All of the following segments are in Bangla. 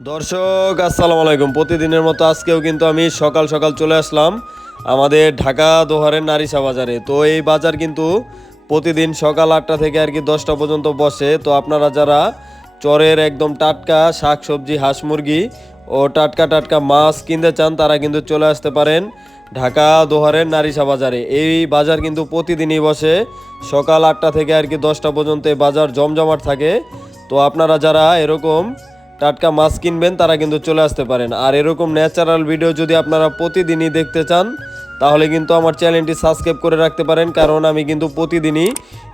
দর্শক, আসসালামু আলাইকুম। প্রতিদিনের মতো আজকেও কিন্তু আমি সকাল সকাল চলে আসলাম আমাদের ঢাকা দোহারের নারিসা বাজারে। তো এই বাজার কিন্তু প্রতিদিন সকাল আটটা থেকে আর কি দশটা পর্যন্ত বসে। তো আপনারা যারা চরের একদম টাটকা শাক সবজি হাঁস মুরগি ও টাটকা টাটকা মাছ কিনতে চান, তারা কিন্তু চলে আসতে পারেন ঢাকা দোহারের নারিসা বাজারে। এই বাজার কিন্তু প্রতিদিনই বসে। সকাল আটটা থেকে আর কি দশটা পর্যন্ত এই বাজার জমজমাট থাকে। তো আপনারা যারা এরকম টাটকা মাছ কিনবেন, তারা কিন্তু চলে আসতে পারেন। আর এরকম ন্যাচারাল ভিডিও যদি আপনারা প্রতিদিনই দেখতে চান, তাহলে কিন্তু আমার চ্যানেলটি সাবস্ক্রাইব করে রাখতে পারেন, কারণ আমি কিন্তু প্রতিদিনই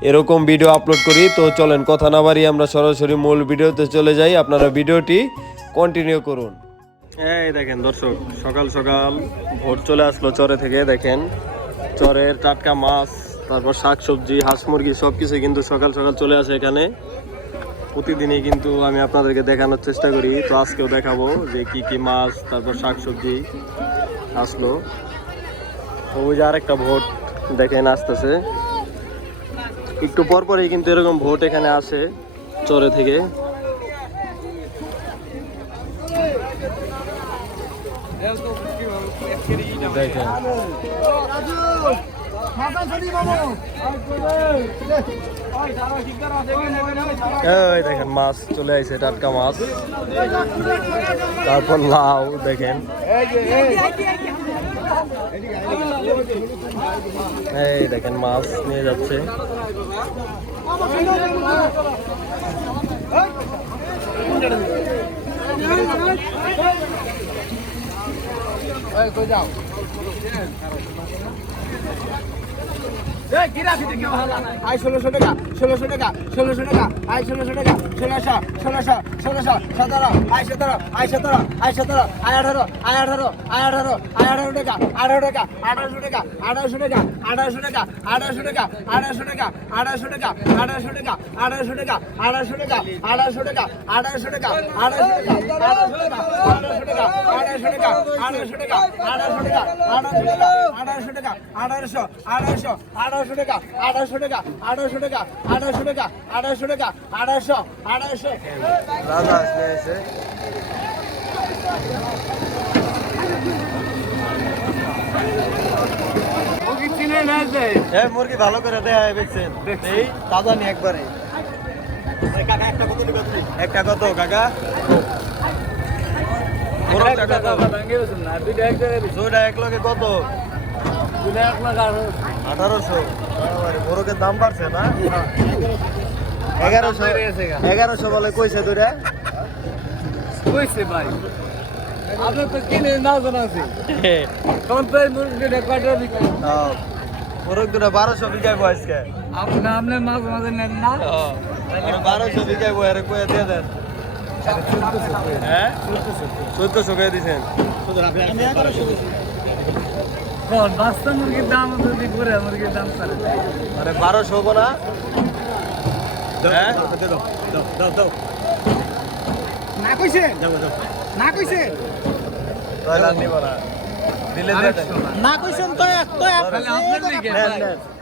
এরকম ভিডিও আপলোড করি। তো চলেন, কথা না বাড়িয়ে আমরা সরাসরি মূল ভিডিওতে চলে যাই। আপনারা ভিডিওটি কন্টিনিউ করুন। এই দেখেন দর্শক, সকাল সকাল ভোর চলে আসলো চরে থেকে, দেখেন। চরের টাটকা মাছ, তারপর শাক সবজি হাঁস মুরগি সব কিছু কিন্তু সকাল সকাল চলে আসে এখানে। প্রতিদিনই কিন্তু আমি আপনাদেরকে দেখানোর চেষ্টা করি। তো আজকেও দেখাবো যে কি কি মাছ, তারপর শাক সবজি আসলো ওই যে আরেকটা ভোট দেখেন আসতেছে। একটু পরপরই কিন্তু এরকম ভোট এখানে আসে চরে থেকে। দেখেন। এই দেখেন মাছ চলে আসছে টাটকা মাছ। তারপর লাউ, দেখেন। এই দেখেন মাছ নিয়ে যাচ্ছে। টাকা আঠারোশো আঠারোশো আঠারোশো টাকা আঠারোশো টাকা আঠারোশো টাকা আঠারোশো টাকা আঠারোশো টাকা আঠারোশো আঠারোশো। এসে হ্যাঁ মুরগি ভালো করে দেয় বেচছেন এই তাজা নি একবারে। একটা কত কাকা? দুইটা এক লগে কত? আঠারোশো। মোরগের দাম বাড়ছে না? এগারোশো। এগারোশো বলে কইছে দুইটা কইছে ভাই। তো কিনে না তো মুরগিটা কয়টা বিক্রি মোরগ দুটা বারোশো বিঘায় বয়সকে আপনি আপনি মাঝে মাঝে নেন না? বারোশো বিঘায় বয় আরে কয়ে দিয়ে দেন। হ্যাঁ? চোদ্দশো দিছেন। কর বাচ্চা মুরগির দাম যদি করে মুরগির দাম সাড়ে মানে বারোশো হব না। না কইছে? না কইছে? না। কইছেন তো এক তো আপনার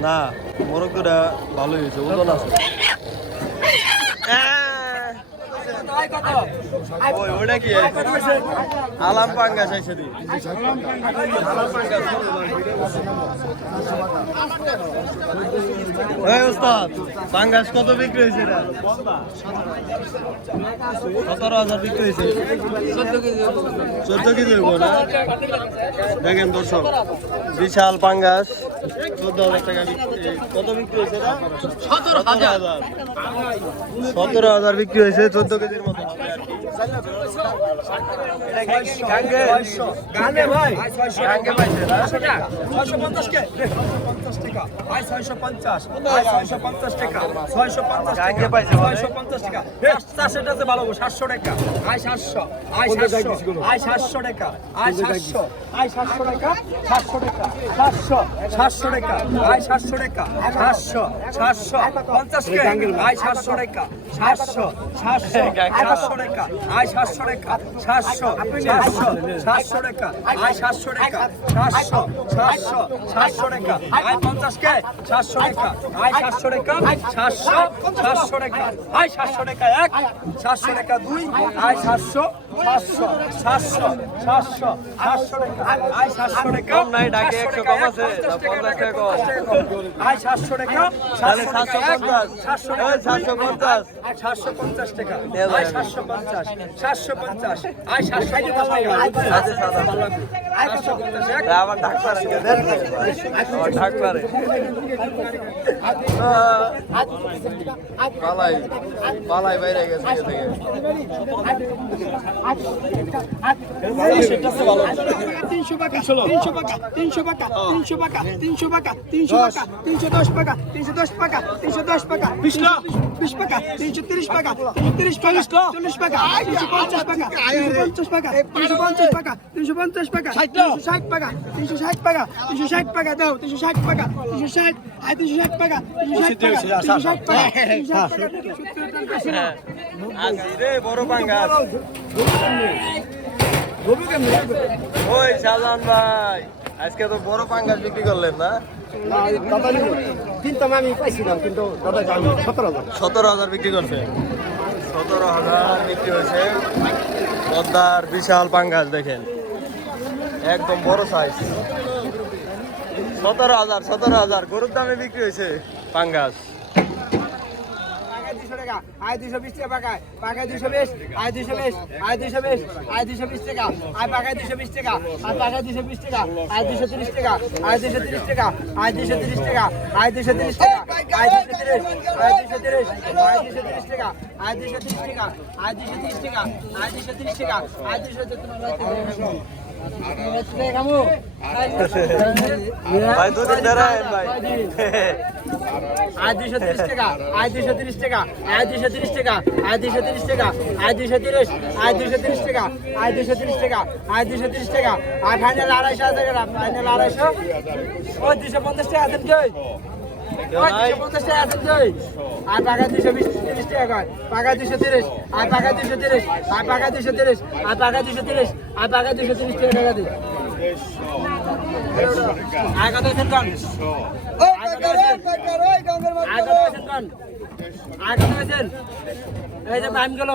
না মোরগ ভালোই হয়েছে ওজন আছে। ওটা কি? আলাম পাঙ্গাস এই ওস্তাদ পাঙ্গাস কত বিক্রি হয়েছে সতেরো হাজার বিক্রি হয়েছে। চোদ্দ কেজি হইব না? দেখেন দর্শক বিশাল পাঙ্গাস। চোদ্দ হাজার টাকা কত বিক্রি হয়েছে সতেরো হাজার। সতেরো হাজার বিক্রি হয়েছে চোদ্দ কেজি। কেজির মতো গাঙ্গে ভাই। গাঙ্গে না ছয়শো পঞ্চাশ কে? পঞ্চাশ টাকা আয় ছয়শো পঞ্চাশ। ছয়শো পঞ্চাশ টাকা। ছয়শো পঞ্চাশ গাঙ্গে ভাই। ছয়শো পঞ্চাশ টাকা। চারশোটাতে ভালো সাতশো টাকা। আয় সাতশো। আয় সাতশো। আয় সাতশো টাকা। আয় সাতশো। আয় সাতশো টাকা। সাতশো টাকা। সাতশো। সাতশো টাকা। আয় সাতশো টাকা। সাতশো। সাতশো। পঞ্চাশ কে? আয় সাতশো টাকা। সাতশো। সাতশো। সাতশো টাকা আয় সাতশো টাকা সাতশো। সাতশো। সাতশো টাকা আয় সাতশো টাকা সাতশো। সাতশো। সাতশো টাকা আয় পঞ্চাশ কে সাতশো টাকা আয় সাতশো টাকা সাতশো। সাতশো টাকা আয় সাতশো টাকা এক। সাতশো টাকা দুই। আয় সাতশো। সাতশো সাতশো সাতশো সাতশো টাকা কম নাই, ডাকে 100 কম আছে, 50 টাকা কম। আয় সাতশো টাকা সাতশো 750 সাতশো এই, টাকা 750 আয় সাতশো পঞ্চাশ টাকা আয়। সাতশো পঞ্চাশ সাতশো পঞ্চাশ আয় সাতশো পঞ্চাশ টাকা পঞ্চাশ আবার ঢাক পারে ঢাক পারে পালাই পালাই বাইরে গেছে তিনশো টাকা তিনশো টাকা তিনশো টাকা তিনশো টাকা তিনশো টাকা তিনশো টাকা তিনশো দশ টাকা তিনশো দশ টাকা তিনশো দশ টাকা বিশ বিশ টাকা তিনশো তিরিশ টাকা তিনশো তিরিশ টাকা চল্লিশ টাকা তিনশো পঞ্চাশ টাকা তিনশো পঞ্চাশ টাকা তিনশো পঞ্চাশ টাকা তিনশো পঞ্চাশ টাকা তিনশো ষাট টাকা তিনশো ষাট টাকা তিনশো ষাট টাকা দাও তিনশো ষাট টাকা তিনশো ষাট আর তিনশো ষাট টাকা তিনশো ষাট টাকা তিনশো ষাট টাকা বড় পাঙ্গাস ওই শাহজাহান ভাই আজকে তো বিক্রি করলেন না কিন্তু সতেরো হাজার বিক্রি করছে সতেরো হাজার বিক্রি হয়েছে পদ্মার বিশাল পাঙ্গাস দেখেন একদম বড় সাইজ সতেরো হাজার সতেরো হাজার গরুর দামে বিক্রি হয়েছে পাঙ্গাস। দুশো টাকা আয় দুশো বিশ টাকা পাকায় পাকায় দুশো বিশ আয় দুশো বিশ আয় দুশো বিশ আয় দুশো বিশ টাকা আয় পাকায় দুশো বিশ টাকা আয় পাকায় দুশো বিশ টাকা আয় দুশো তিরিশ টাকা আয় দুশো তিরিশ টাকা আয় দুশো তিরিশ টাকা আয় দুশো তিরিশ টাকা আয় দুশো তিরিশ আয় দুশো তিরিশ আয় দুশো তিরিশ টাকা আয় দুশো তিরিশ টাকা আয় দুশো তিরিশ টাকা আয় দুশো তিরিশ টাকা আয় দুশো ভাই দুদিন দাঁড়ায় ভাই। আয় দুশো তিরিশ টাকা, আয় দুশো তিরিশ টাকা, আয় দুশো তিরিশ টাকা, আয় দুশো তিরিশ টাকা, আয় দুশো তিরিশ, আয় দুশো তিরিশ টাকা, আয় দুশো তিরিশ টাকা, আয় দুশো তিরিশ টাকা, আয় ফাইনাল আড়াইশো টাকা ফাইনাল আড়াইশো। ওই দুশো পঞ্চাশ টাকা আছেন দুশো পঞ্চাশ টাকা আছেন কই আর পাকা দুশো বিশ তিরিশ টাকা কয় পাকা তিরিশ আর পাকা দুশো তিরিশ আর পাকা দুশো তিরিশ আর পাকা দুশো তিরিশ আর পাকা দুশো তিরিশ টাকা টাকা দিই আর কত আছেন এই যে টাইম গেল।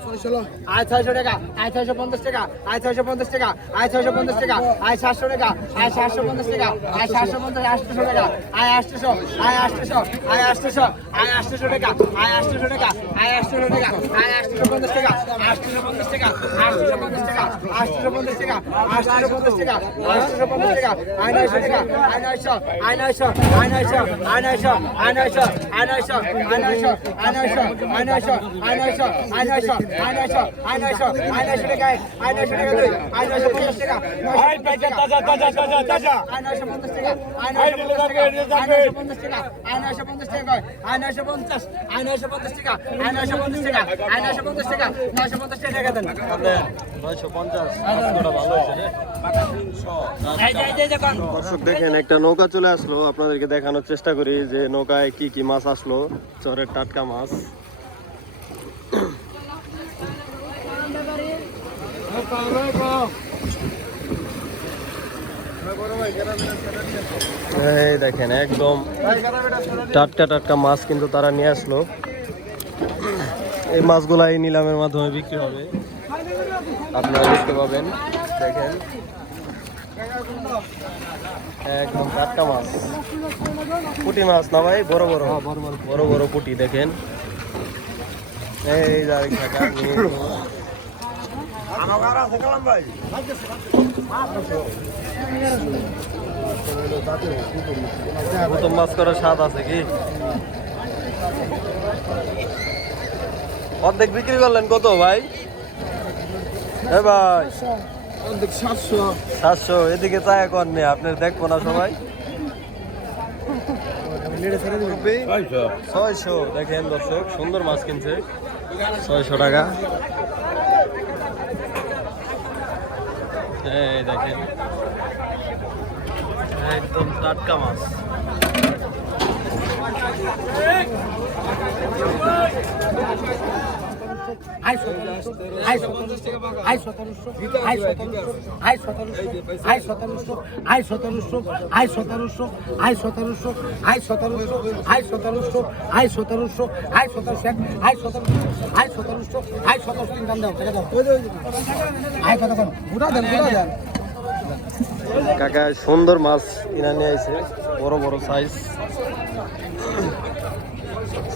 আয় ছয়শো টাকা আয় ছয়শো পঞ্চাশ টাকা আয় ছয়শো পঞ্চাশ টাকা আয় ছয়শো পঞ্চাশ টাকা আয় সাতশো টাকা আয় সাতশো পঞ্চাশ টাকা আয় সাতশো পঞ্চাশ আটশোশো টাকা আয় আটশোশো আয় আটশোশো আয় আটশোশো আয় আটশোশো টাকা আয় আটশোশো টাকা আয় আটশোশো টাকা আয় আটশোশো পঞ্চাশ টাকা আটশোশো পঞ্চাশ টাকা আটশোশো পঞ্চাশ টাকা আটশোশো পঞ্চাশ টাকা আটশোশো পঞ্চাশ টাকা আটশোশো পঞ্চাশ টাকা আয় নয়শো টাকা আয় নয়শো আয় নয়শো আয় নয়শো আয় নয়শো আয় নয়শো আয় নয়শো আয় নয়শো আয় নয়শো আয় নয়শো আয় নয়শো আয় নয়শো আয় নয়শো দর্শক, দেখেন, একটা নৌকা চলে আসলো। আপনাদেরকে দেখানোর চেষ্টা করি যে নৌকায় কি কি মাছ আসলো। চরের টাটকা মাছ। এই দেখেন একদম টাটকা টাটকা মাছ কিন্তু তারা নিয়ে আসলো। এই মাছগুলা এই নিলামের মাধ্যমে বিক্রি হবে। আপনারা দেখতে পাবেন দেখেন। একদম টাটকা মাছ। পুঁটি মাছ না ভাই? বড় বড়। বড় বড় পুঁটি। দেখেন। এই যে আরেক টাকা নিয়ে নিবো। প্রথম মাছ করার স্বাদ আছে কি? অর্ধেক বিক্রি করলেন কত ভাই? এ ভাই। সাতশো। সাতশো এদিকে চায় কর নেই আপনার দেখব না সবাই। ছয়শো দেখেন দর্শক সুন্দর মাছ কিনছে। ছয়শো টাকা। এই দেখেন। একদম টাটকা মাছ। আই সতেরোশো আই সতেরোশো আই সতেরোশো আই সতেরোশো আই সতেরোশো আই সতেরোশো আই সতেরোশো আই সতেরোশো আই সতেরোশো আই সতেরোশো আই সতেরোশো আই সতেরোশো আই কাকা, সুন্দর মাছ কিনে নিয়ে আইছে, বড় বড় সাইজ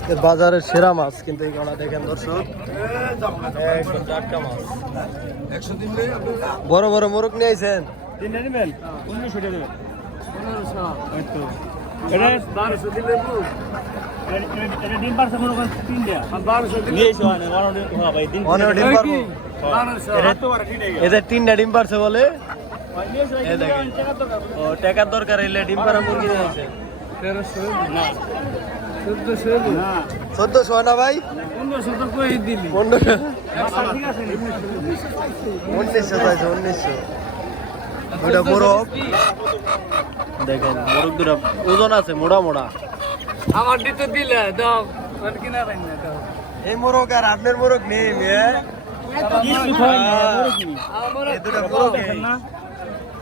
আজকের বাজারে সেরা মাছ কিন্তু বড় বড় মোরগ নিয়ে আইছেন? এদের তিনটা ডিম পারছে বলে? টাকার দরকার এলে ডিম পারা মুরগি নিয়ে আইছে। না ভাই? দেখেন মোরগ দুটা ওজন আছে মোড়া মোড়া। আমার দিতে দিলে এই মোরগ আর আপনার মোরগ নেই মেয়ে। দুটা মোরগ না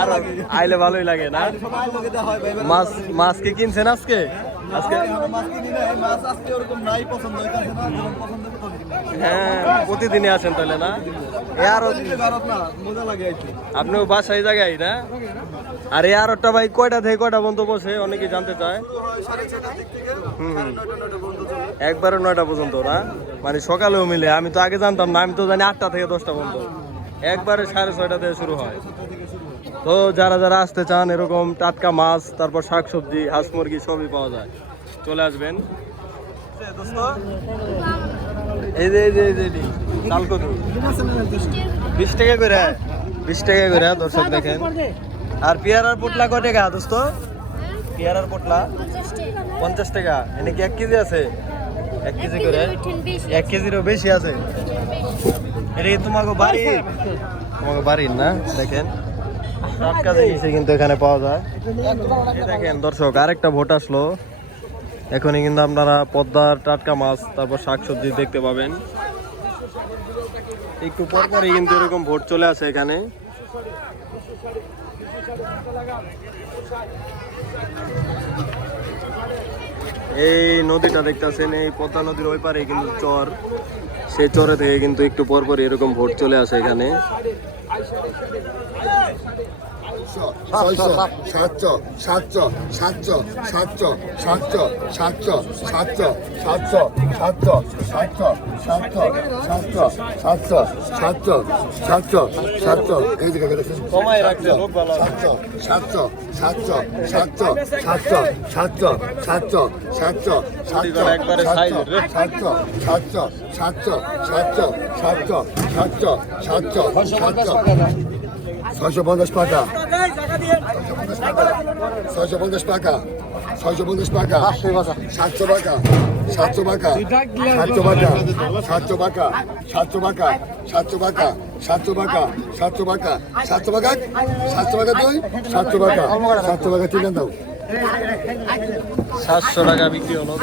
আর আইলে ভালোই লাগে না? মাছ মাছ কি কিনছেন আজকে? আজকে হ্যাঁ প্রতিদিনই আসেন তাহলে না? এ আপনিও বাসায় জায়গায় না? আর এই আরোটা ভাই কয়টা থেকে কয়টা পর্যন্ত বসে? অনেকে জানতে চায়। একবারে নয়টা পর্যন্ত না? মানে সকালেও মিলে আমি তো আগে জানতাম না আমি তো জানি আটটা থেকে দশটা পর্যন্ত। একবারে সাড়ে ছয়টা থেকে শুরু হয়। তো যারা যারা আসতে চান এরকম টাটকা মাছ, তারপর শাকসবজি, হাঁস মুরগি সবই পাওয়া যায়। চলে আসবেন। এই যে এই যে বিশ টাকা করে। বিশ টাকা করে, দর্শক দেখেন। আর পেয়ারার পোটলা কয় টাকা, দোস্ত? পেয়ারার পোটলা? পঞ্চাশ টাকা। এনে কি এক কেজি আছে? এক কেজি করে? এক কেজিরও বেশি আছে। কি তোমাকে বাড়ি? তোমাকে বাড়ির না, দেখেন। টাটকা জিনিসে কিন্তু এখানে পাওয়া যায়। দেখেন, দর্শক, আরেকটা ভোট আসলো। এখনই কিন্তু আপনারা পদ্মার টাটকা মাছ, তারপর শাকসবজি দেখতে পাবেন। একটু পর পরই কিন্তু এরকম ভোট চলে আসে এখানে। এই নদীটা দেখতেছেন, এই পদ্মা নদীর ওই পারে কিন্তু চর। সেই চরে থেকে কিন্তু একটু পর পর এরকম ভোট চলে আসে এখানে। ছয়শো সাতশো সাতশো সাতশো সাতশো সাতশো সাতশো সাতশো সাতশো সাতশো সাতশো সাতশো সাতশো সাতশো সাতশো সাতশো সাতশো এই দিকে। সাতশো সাতশো সাতশো সাতশো সাতশো সাতশো সাতশো সাতশো size রে। সাতশো সাতশো সাতশো সাতশো সাতশো সাতশো সাতশো সাতশো ছয়শো পঞ্চাশ টাকা ছয়শো পঞ্চাশ টাকা ছয়শো পঞ্চাশ টাকা সাতশো টাকা সাতশো টাকা সাতশো টাকা সাতশো টাকা সাতশো টাকা সাতশো টাকা সাতশো টাকা সাতশো টাকা সাতশো টাকা সাতশো টাকা দুই সাতশো টাকা সাতশো টাকা তিন দাও সাতশো টাকা বিক্রি হলো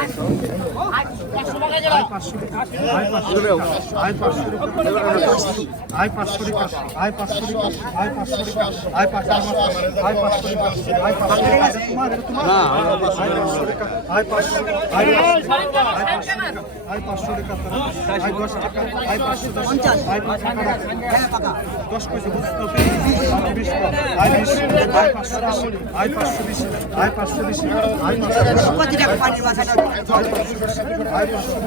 দশ কেজি বিশ আয় বিশ আয় পাঁচশো বিশ আয় পাঁচশো বিশ আয় পাঁচশো বিশ আয় পাঁচশো বিশ আয় পাঁচশো বিশ আয় পাঁচশো বিশ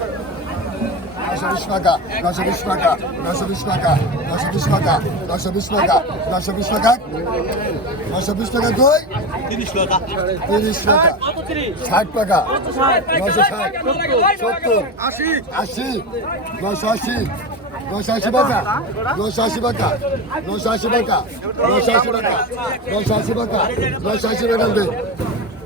নশো বিশ টাকা নশো বিশ টাকা নশো বিশ টাকা নশো বিশ টাকা নশো বিশ টাকা নশো বিশ টাকা নশো বিশ টাকা দুই তিরিশ টাকা। ষাট টাকা। নশো ষাট। সত্তর। আশি। আশি। নশো আশি। নশো আশি টাকা। নশো আশি টাকা। নশো আশি টাকা। নশো আশি টাকা। নশো আশি টাকা। নশো আশি টাকা।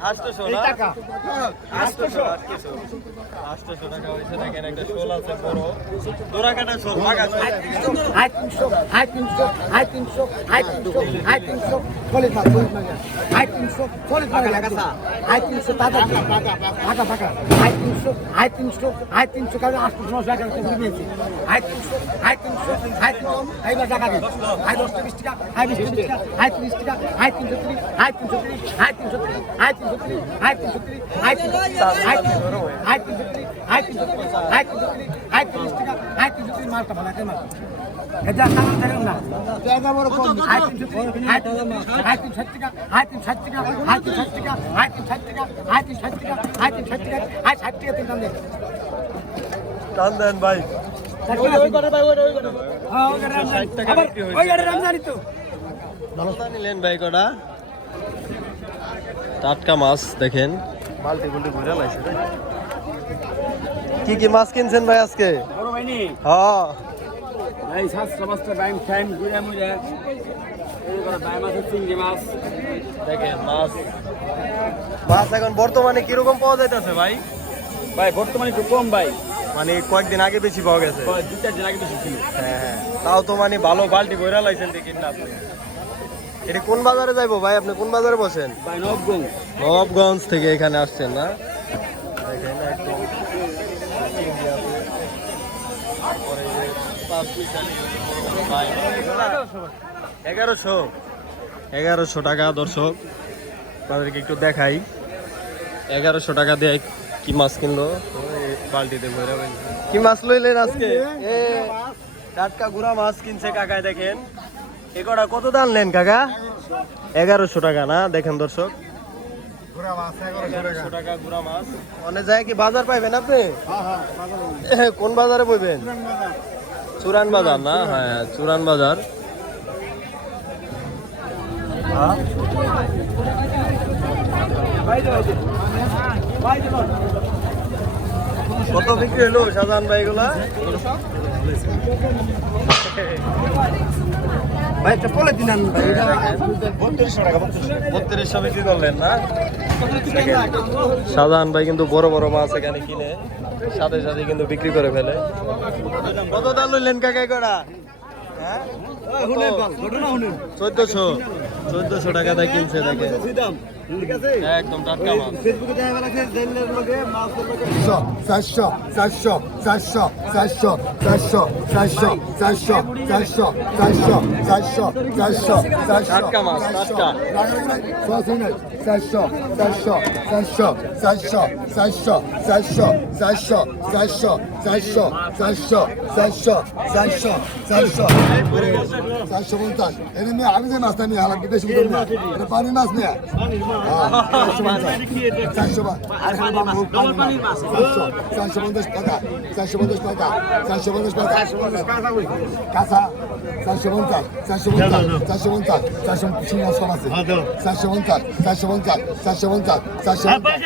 আটশো না আটশো আটশো টাকা হয়েছে দেখেন একটা শোল আছে বড় দোরা কাটা শোল ফাঁকা শোল আয় তিনশো আয় তিনশো আয় তিনশো আয় তিনশো আয় তিনশো চল্লিশ মাস আয় তিনশো চল্লিশ মাস আয় তিনশো তাদের ফাঁকা ফাঁকা আয় তিনশো আয় তিনশো আয় তিনশো কারণ আটশো নশো টাকা নিয়েছি আয় তিনশো আয় তিনশো আয় তিনশো এইবার টাকা দিন আয় দশ বিশ টাকা আয় বিশ টাকা আয় তিরিশ টাকা আয় তিনশো তিরিশ আয় তিনশো তিরিশ আয় তিনশো তিরিশ আয় মালটা ভালো মাল এটা তাড়াতাড়ি না জায়গা বড় কম আই তিন আই তিন আই তিন ষাট টাকা আই তিন ষাট টাকা আই তিন ষাট টাকা আই তিন ষাট টাকা আই তিন ষাট টাকা আই তিন ষাট টাকা দেন দাম ভাই ওই গাড়ি রামজানি তো নিলেন ভাই কটা টাটকা মাছ দেখেন। বালতি বুলটি ঘুরে লাইছে কি কি মাছ কিনছেন ভাই আজকে? বড় ভাইনি হ্যাঁ টাইম টাইম ঘুরে মুড়ে মাছ। এখন বর্তমানে কীরকম পাওয়া যাইতেছে ভাই? ভাই বর্তমানে একটু কম ভাই। মানে কয়েকদিন আগে বেশি পাওয়া গেছে। দু চার দিন আগে বেশি ছিল। হ্যাঁ হ্যাঁ। তাও তো মানে ভালো বালতি ঘুরে লাইছেন দেখি না আপনি। এটা কোন বাজারে যাইবো ভাই? আপনি কোন বাজারে বসেন? ভাই নবগঞ্জ। থেকে এখানে আসছেন না? দেখেন একদম। এগারোশো। এগারোশো টাকা দর্শক। তাদেরকে একটু দেখাই। এগারোশো টাকা দিয়ে কি মাছ কিনলো? বালতিতে ভরে কি মাছ লইলেন আজকে? টাটকা গুড়া মাছ কিনছে কাকায় দেখেন। এ কত দাম নেন কাকা? এগারোশো টাকা না? দেখেন দর্শক। অনেক যায় কি বাজার পাইবেন আপনি? কোন বাজারে বইবেন? চুরান বাজার। না? হ্যাঁ চুরান বাজার। কত বিক্রি হলো সাধারণ ভাইগুলা? ভাই একটা পলে দিন বত্রিশশো বিক্রি করলেন না? সাধারণ ভাই কিন্তু বড় বড় মাছ এখানে কিনে সাথে সাথে কিন্তু বিক্রি করে ফেলে। কত দাম লইলেন কাকাই করা হ্যাঁ? চোদ্দশো। চোদ্দশো টাকা দিয়ে কিনছে দেখে ঠিক আছে একদম টাটকা মাছ ফেসবুকে দেখা গেল জেলের লগে মাছের লগে 400 400 400 400 400 400 400 400 400 400 400 400 টাটকা মাছ টাটকা 400 400 400 400 400 400 400 400 400 চারশো চারশো চারশো চারশো চারশো। চারশো পঞ্চাশ। এনে মেয়ে আমি যে মাছটা নিয়ে হালাকি বেশি এটা পানি মাছ নিয়ে। বা- চারশো চারশো পঞ্চাশ টাকা, চারশো পঞ্চাশ টাকা, চারশো পঞ্চাশ টাকা। কাঁচা, চারশো পঞ্চাশ চারশো পঞ্চাশ চারশো পঞ্চাশ, চারশো সিঙ্গা সব আছে। চারশো পঞ্চাশ চারশো পঞ্চাশ চারশো পঞ্চাশ চারশো পঞ্চাশ।